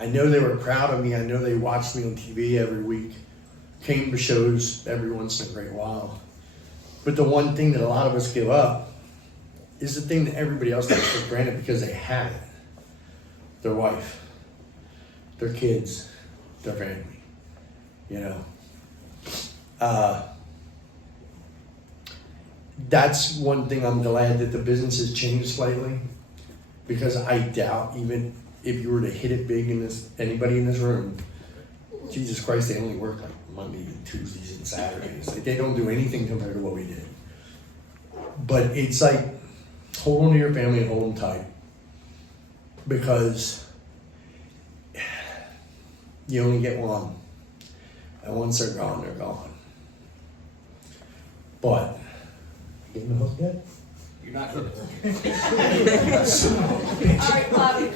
I know they were proud of me. I know they watched me on TV every week. Came to shows every once in a great while. But the one thing that a lot of us give up is the thing that everybody else takes for granted because they have it. Their wife, their kids, their family, you know. That's one thing I'm glad that the business has changed slightly because I doubt even if you were to hit it big in this, anybody in this room, Jesus Christ, they only work like Monday and Tuesdays and Saturdays. Like they don't do anything compared to what we did. But it's like, hold on to your family and hold them tight. Because you only get one. And once they're gone, they're gone. But, getting the hook yet? You're not hitting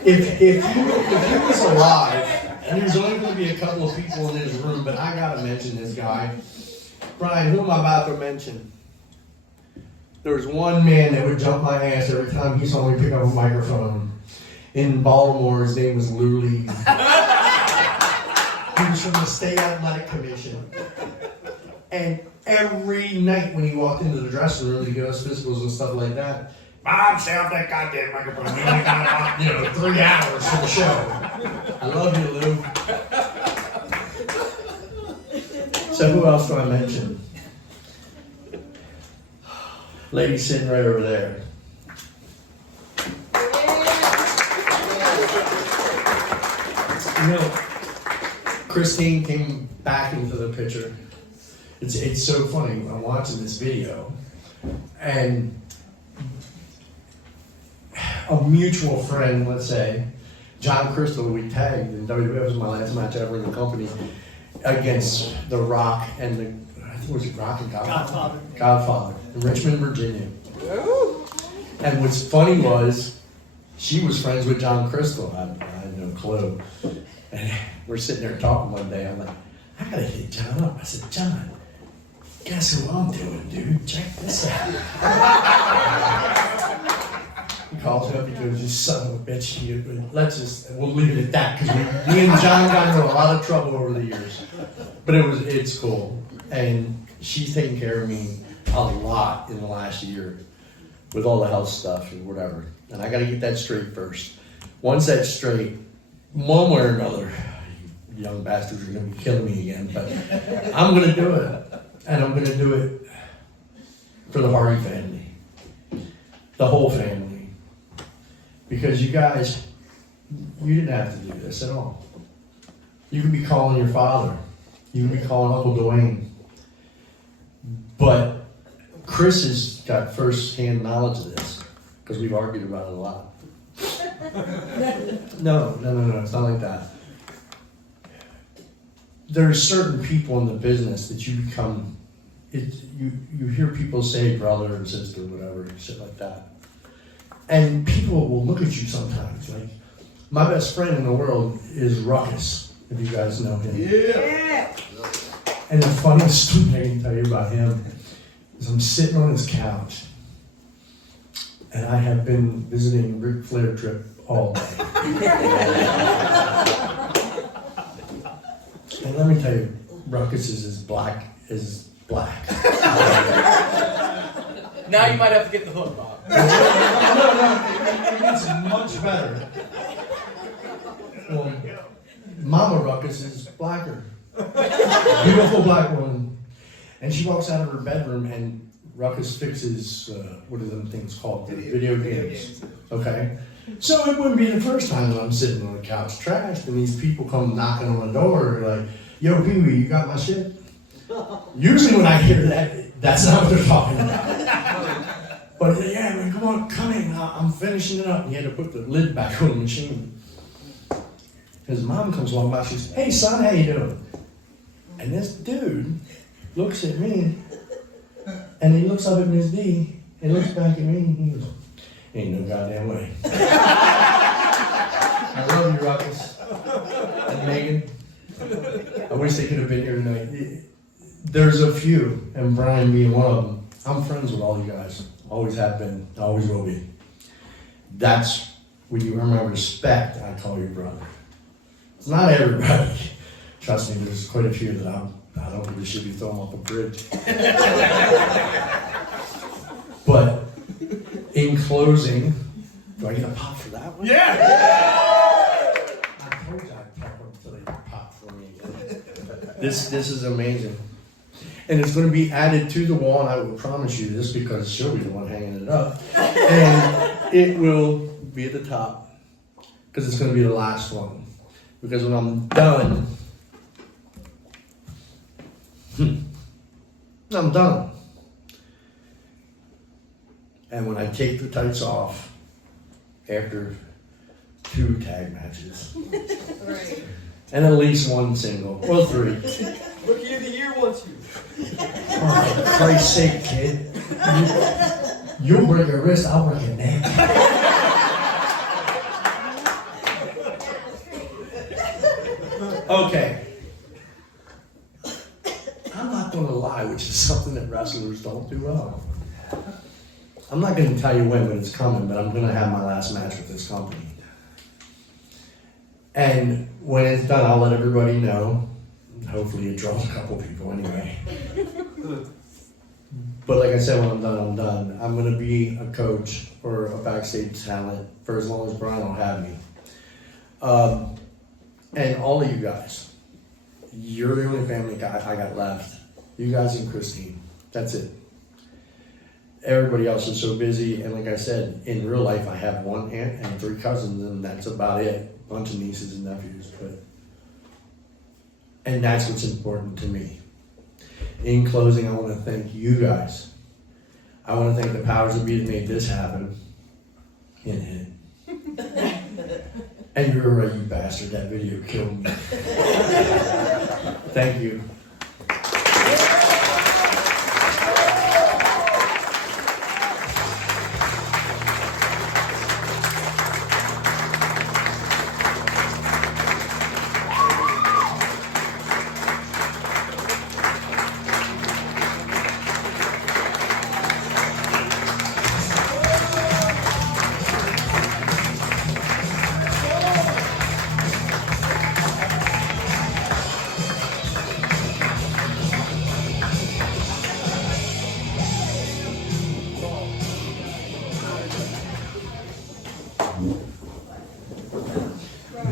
If he was alive, and there's only going to be a couple of people in this room, but I got to mention this guy. Brian, who am I about to mention? There was one man that would jump my ass every time he saw me pick up a microphone. In Baltimore, his name was Lou Lee. He was from the State Athletic Commission. And every night when he walked into the dressing room to give us physicals and stuff like that, Bob, stay off that goddamn microphone. We only got 3 hours for the show. I love you, Lou. So who else do I mention? Lady sitting right over there. You know, Christine came back into the picture. It's so funny. I'm watching this video, and a mutual friend, let's say, John Crystal, we tagged in WWF, was my last match ever in the company, against The Rock and I think it was Rock and Godfather in Richmond, Virginia. And what's funny was, she was friends with John Crystal. I had no clue. And we're sitting there talking one day. I'm like, I gotta hit John up. I said, John, guess who I'm doing, dude? Check this out. He calls me up, he goes, you son of a bitch. We'll leave it at that, because me and John got into a lot of trouble over the years. But it's cool. And she's taken care of me a lot in the last year with all the health stuff and whatever. And I gotta get that straight first. Once that's straight, one way or another, you young bastards are gonna be killing me again, but I'm gonna do it. And I'm gonna do it for the Hardy family. The whole family. Because you guys, you didn't have to do this at all. You could be calling your father. You can be calling Uncle Dwayne. But Chris has got first-hand knowledge of this because we've argued about it a lot. No, it's not like that. There's certain people in the business that you become, you hear people say brother and sister, whatever, shit like that. And people will look at you sometimes. Like, my best friend in the world is Ruckus, if you guys know him. Yeah. And the funniest story I can tell you about him is I'm sitting on his couch, and I have been visiting Ric Flair trip all day. And let me tell you, Ruckus is as black as black. Now you might have to get the hook, Bob. No, it gets much better. Well, Mama Ruckus is blacker. Beautiful black woman. And she walks out of her bedroom and Ruckus fixes, what are them things called? Video games. Okay? So it wouldn't be the first time that I'm sitting on the couch trashed and these people come knocking on the door like, yo, Pee-wee, you got my shit? Usually when I hear that, that's not what they're talking about. But yeah, man, come on, come in. I'm finishing it up. And he had to put the lid back on the machine. His mom comes along by, she says, hey son, how you doing? And this dude looks at me, and he looks up at Ms. D, and looks back at me, and he goes, ain't no goddamn way. I love you, Ruckus. And Megan. I wish they could have been here tonight. There's a few, and Brian being one of them. I'm friends with all you guys. Always have been, always will be. That's when you earn my respect, I call you brother. It's not everybody. Trust me, there's quite a few that I don't really should be throwing off a bridge. But in closing, do I get a pop for that one? Yeah! I told you I'd pop until they pop for me again. This is amazing. And it's going to be added to the wall, and I will promise you this because she'll be the one hanging it up. And it will be at the top because it's going to be the last one. Because when I'm done, I'm done. And when I take the tights off after 2 tag matches, Right. and at least 1 single, or 3. Rookie of the year wants you. Oh, for Christ's sake, kid. You'll break your wrist, I'll break your neck. Okay. I'm not going to lie, which is something that wrestlers don't do well. I'm not going to tell you when it's coming, but I'm going to have my last match with this company. And when it's done, I'll let everybody know. Hopefully it draws a couple people anyway. But like I said, when I'm done, I'm done. I'm going to be a coach or a backstage talent for as long as Brian will have me. And all of you guys, you're the only family guy I got left. You guys and Christine. That's it. Everybody else is so busy, and like I said, in real life I have 1 aunt and 3 cousins, and that's about it. A bunch of nieces and nephews, and that's what's important to me. In closing, I want to thank you guys. I want to thank the powers that be that made this happen. Hint, hint. And you're right, you bastard. That video killed me. Thank you.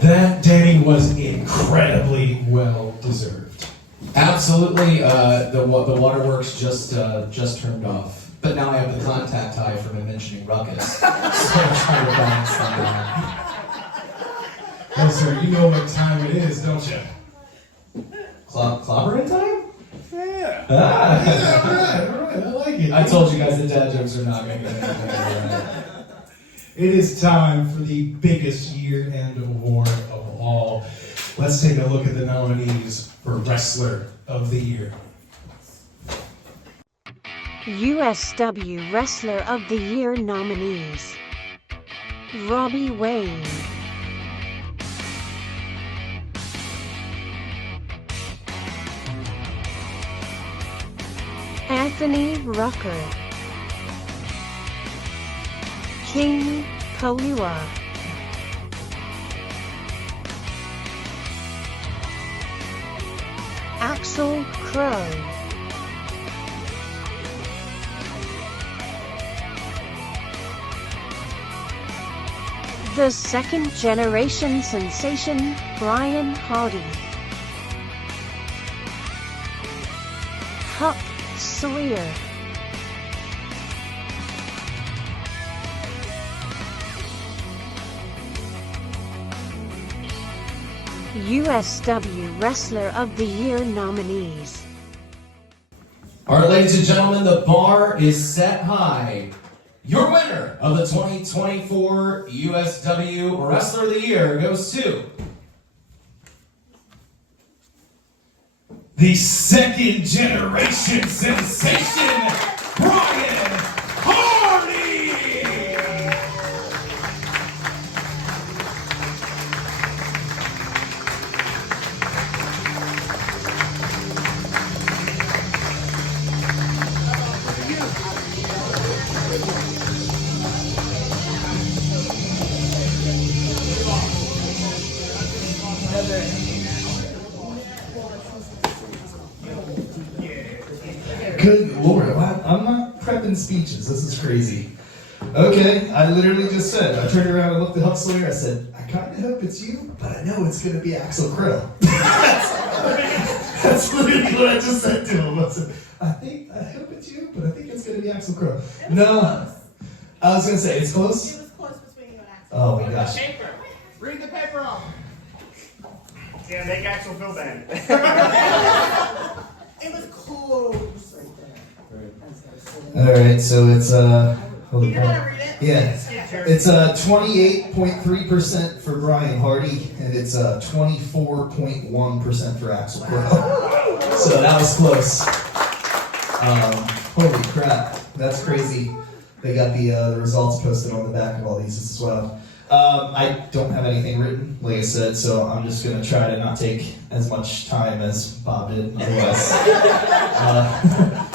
That day was incredibly well deserved. Absolutely. The waterworks just turned off, but now I have the contact high from him mentioning Ruckus, so I'm trying to balance that out. Well, sir, you know what time it is, don't you? Clobbering time? Yeah. Ah. Yeah, all right, I like it. I told you guys the dad jokes are not going to get anything. It is time for the biggest year-end award of all. Let's take a look at the nominees for Wrestler of the Year. USW Wrestler of the Year nominees: Robbie Wayne, Anthony Rucker, King Poliwa, Axel Crow, the second generation sensation Brian Hardy, Huck Sawyer, USW Wrestler of the Year nominees. All right, ladies and gentlemen, the bar is set high. Your winner of the 2024 USW Wrestler of the Year goes to The second generation sensation, Brian Hardy! Good Lord, I'm not prepping speeches. This is crazy. Okay, I literally just said, I turned around and looked at Huck Sawyer. I said, I kind of hope it's you, but I know it's going to be Axel Crow. That's literally what I just said to him. I said, I hope it's you, but I think it's going to be Axel Crow. No, I was going to say, it's close? It was close between you and Axel. Oh my gosh. Paper. Read the paper off. Yeah, make Axel feel bad. It was close. Alright, so it's, holy You know how crap. to read it? Yeah, it's 28.3% for Brian Hardy, and it's 24.1% for Axel Crow. So that was close. Holy crap, that's crazy. They got the results posted on the back of all these as well. I don't have anything written, like I said, so I'm just going to try to not take as much time as Bob did.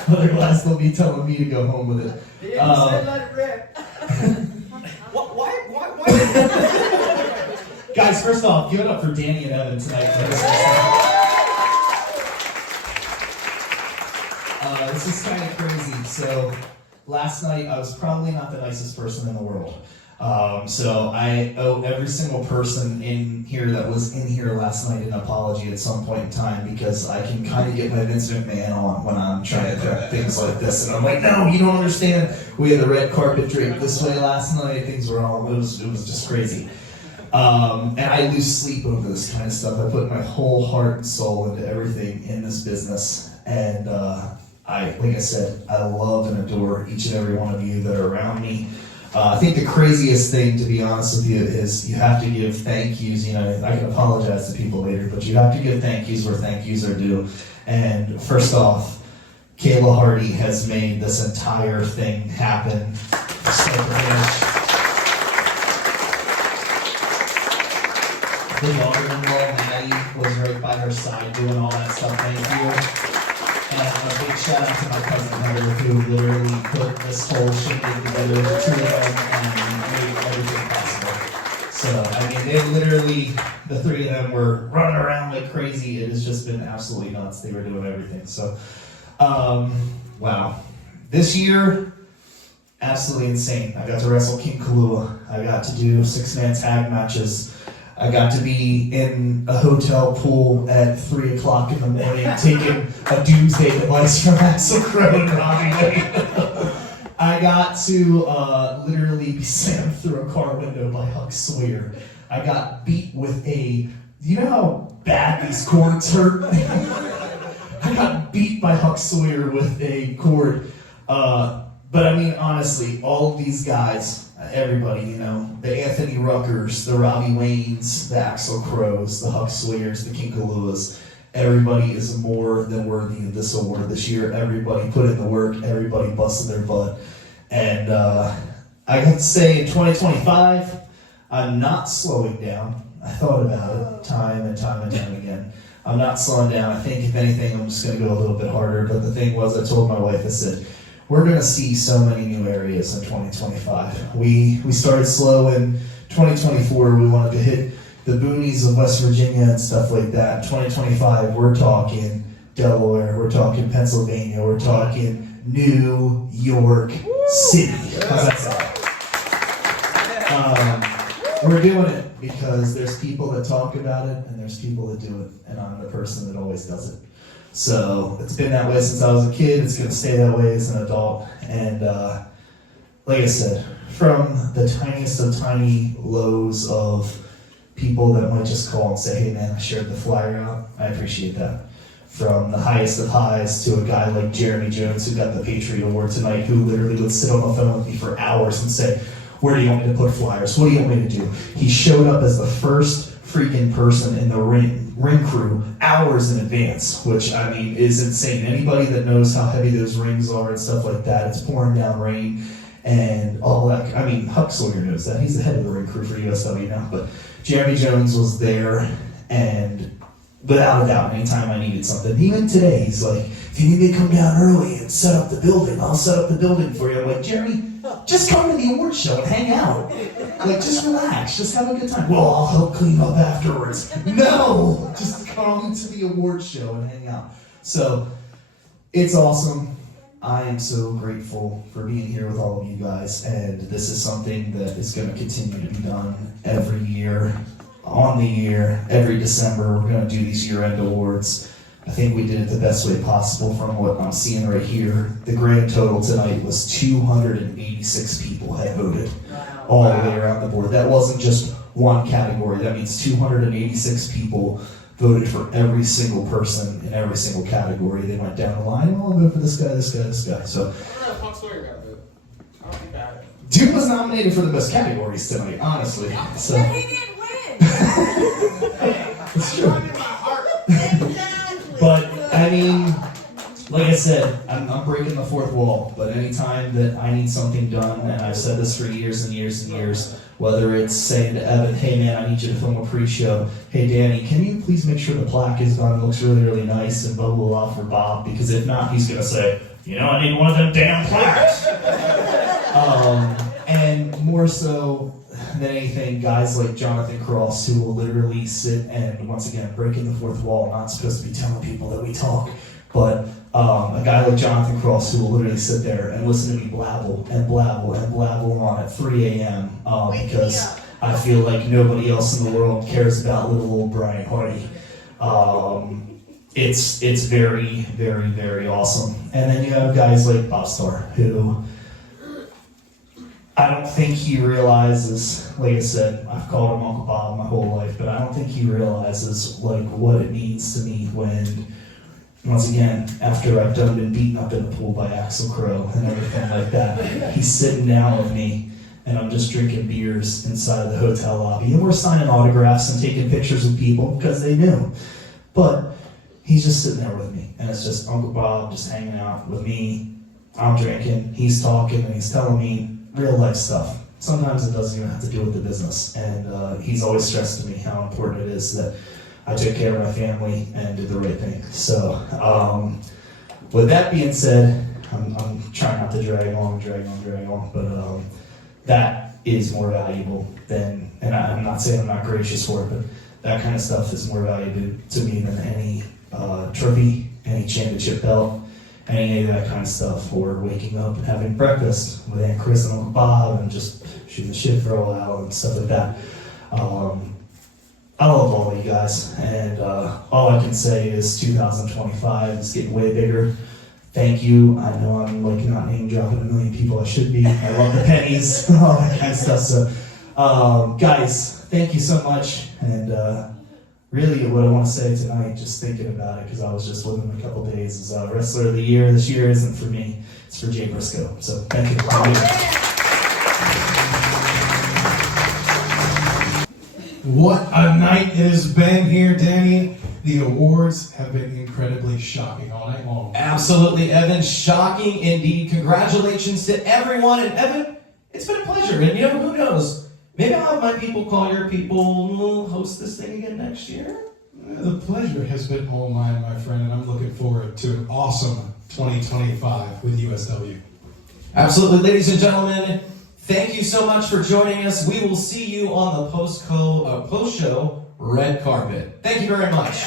Otherwise they'll be telling me to go home with it. Let it rip. Why? Guys, first off, give it up for Danny and Evan tonight. This is kind of crazy. So last night I was probably not the nicest person in the world. So I owe every single person in here that was in here last night an apology at some point in time, because I can kind of get my Vince McMahon on when I'm trying to correct things like this. And I'm like, no, you don't understand. We had the red carpet draped this way last night. Things were all, it was just crazy. And I lose sleep over this kind of stuff. I put my whole heart and soul into everything in this business. And like I said, I love and adore each and every one of you that are around me. I think the craziest thing, to be honest with you, is you have to give thank yous. You know, I can apologize to people later, but you have to give thank yous where thank yous are due. And first off, Kayla Hardy has made this entire thing happen. Start to finish. The daughter-in-law, Maddie, was right by her side doing all that stuff. Thank you. And a big shout out to my cousin Heather, who literally put this whole shindig together, two of them, and made everything possible. So, I mean, they literally, the three of them were running around like crazy. It has just been absolutely nuts. They were doing everything. So, wow. This year, absolutely insane. I got to wrestle King Kalua. I got to do 6-man tag matches. I got to be in a hotel pool at 3 o'clock in the morning taking a doomsday device from Axel Crow and Robbie Wayne. I got to literally be slammed through a car window by Huck Sawyer. I got beat with you know how bad these cords hurt? I got beat by Huck Sawyer with a cord. But I mean, honestly, all of these guys, everybody, you know, the Anthony Ruckers, the Robbie Waynes, the Axel Crows, the Huck Sawyers, the Kinkaluas, everybody is more than worthy of this award this year. Everybody put in the work, everybody busted their butt. And I have to say, in 2025, I'm not slowing down. I thought about it time and time again. I'm not slowing down. I think, if anything, I'm just going to go a little bit harder. But the thing was, I told my wife, I said, we're going to see so many new areas in 2025. We started slow in 2024. We wanted to hit the boonies of West Virginia and stuff like that. 2025, we're talking Delaware, we're talking Pennsylvania, we're talking New York City. How's that sound? We're doing it because there's people that talk about it and there's people that do it, and I'm the person that always does it. So it's been that way since I was a kid. It's going to stay that way as an adult. And like I said, from the tiniest of tiny lows of people that might just call and say, hey man, I shared the flyer out, I appreciate that. From the highest of highs to a guy like Jeremy Jones, who got the Patriot Award tonight, who literally would sit on the phone with me for hours and say, where do you want me to put flyers? What do you want me to do? He showed up as the first freaking person in the ring crew hours in advance, which I mean is insane. Anybody that knows how heavy those rings are and stuff like that, it's pouring down rain and all that. I mean, Huck Sawyer knows that. He's the head of the ring crew for USW now, but Jeremy Jones was there, and without a doubt, anytime I needed something, even today, he's like, if you need me to come down early and set up the building, I'll set up the building for you. I'm like, Jeremy, just come to the award show and hang out. Like, just relax, just have a good time. Well, I'll help clean up afterwards. No, just come to the award show and hang out. So, it's awesome. I am so grateful for being here with all of you guys, and this is something that is going to continue to be done every year, on the year, every December. We're going to do these year-end awards. I think we did it the best way possible from what I'm seeing right here. The grand total tonight was 286 people had voted all the way around the board. That wasn't just one category. That means 286 people voted for every single person in every single category. They went down the line, oh, I'll vote for this guy, this guy, this guy. So, dude was nominated for the best categories tonight, honestly. So. But he didn't win. It's true. But, I mean, like I said, I'm breaking the fourth wall, but anytime that I need something done, and I've said this for years and years and years, whether it's saying to Evan, hey man, I need you to film a pre-show, hey Danny, can you please make sure the plaque is done, it looks really, really nice, and blah, blah, blah for Bob, because if not, he's gonna say, you know, I need one of them damn plaques. And more so than anything, guys like Jonathan Cross, who will literally sit and, once again, breaking the fourth wall, not supposed to be telling people that we talk, but a guy like Jonathan Cross, who will literally sit there and listen to me blabble and blabble and blabble on at 3 a.m. Because I feel like nobody else in the world cares about little old Brian Hardy. It's very, very, very awesome. And then you have guys like Bob Starr, who I don't think he realizes, like I said, I've called him Uncle Bob my whole life, but I don't think he realizes like what it means to me when, once again, after I've done been beaten up in the pool by Axel Crow and everything like that, he's sitting down with me and I'm just drinking beers inside of the hotel lobby and we're signing autographs and taking pictures with people because they knew. But he's just sitting there with me and it's just Uncle Bob just hanging out with me. I'm drinking, he's talking, and he's telling me real life stuff. Sometimes it doesn't even have to do with the business. And he's always stressed to me how important it is that I took care of my family and did the right thing. So, with that being said, I'm trying not to drag on, but that is more valuable than, and I'm not saying I'm not gracious for it, but that kind of stuff is more valuable to me than any trophy, any championship belt, any of that kind of stuff, or waking up and having breakfast with Aunt Chris and Uncle Bob and just shooting the shit for a while and stuff like that. I love all of you guys, and all I can say is 2025 is getting way bigger. Thank you. I know I'm like not name dropping a million people I should be. I love the pennies, all that kind of stuff. So, guys, thank you so much. And really what I want to say tonight, just thinking about it, because I was just with him a couple days, is Wrestler of the Year this year isn't for me, it's for Jay Briscoe. So thank you. What a night it has been here, Danny. The awards have been incredibly shocking all night long. Absolutely, Evan. Shocking indeed. Congratulations to everyone. And Evan, it's been a pleasure. And you know, who knows? Maybe I'll have my people call your people, we'll host this thing again next year. The pleasure has been all mine, my friend, and I'm looking forward to an awesome 2025 with USW. Absolutely, ladies and gentlemen. Thank you so much for joining us. We will see you on the post-show red carpet. Thank you very much.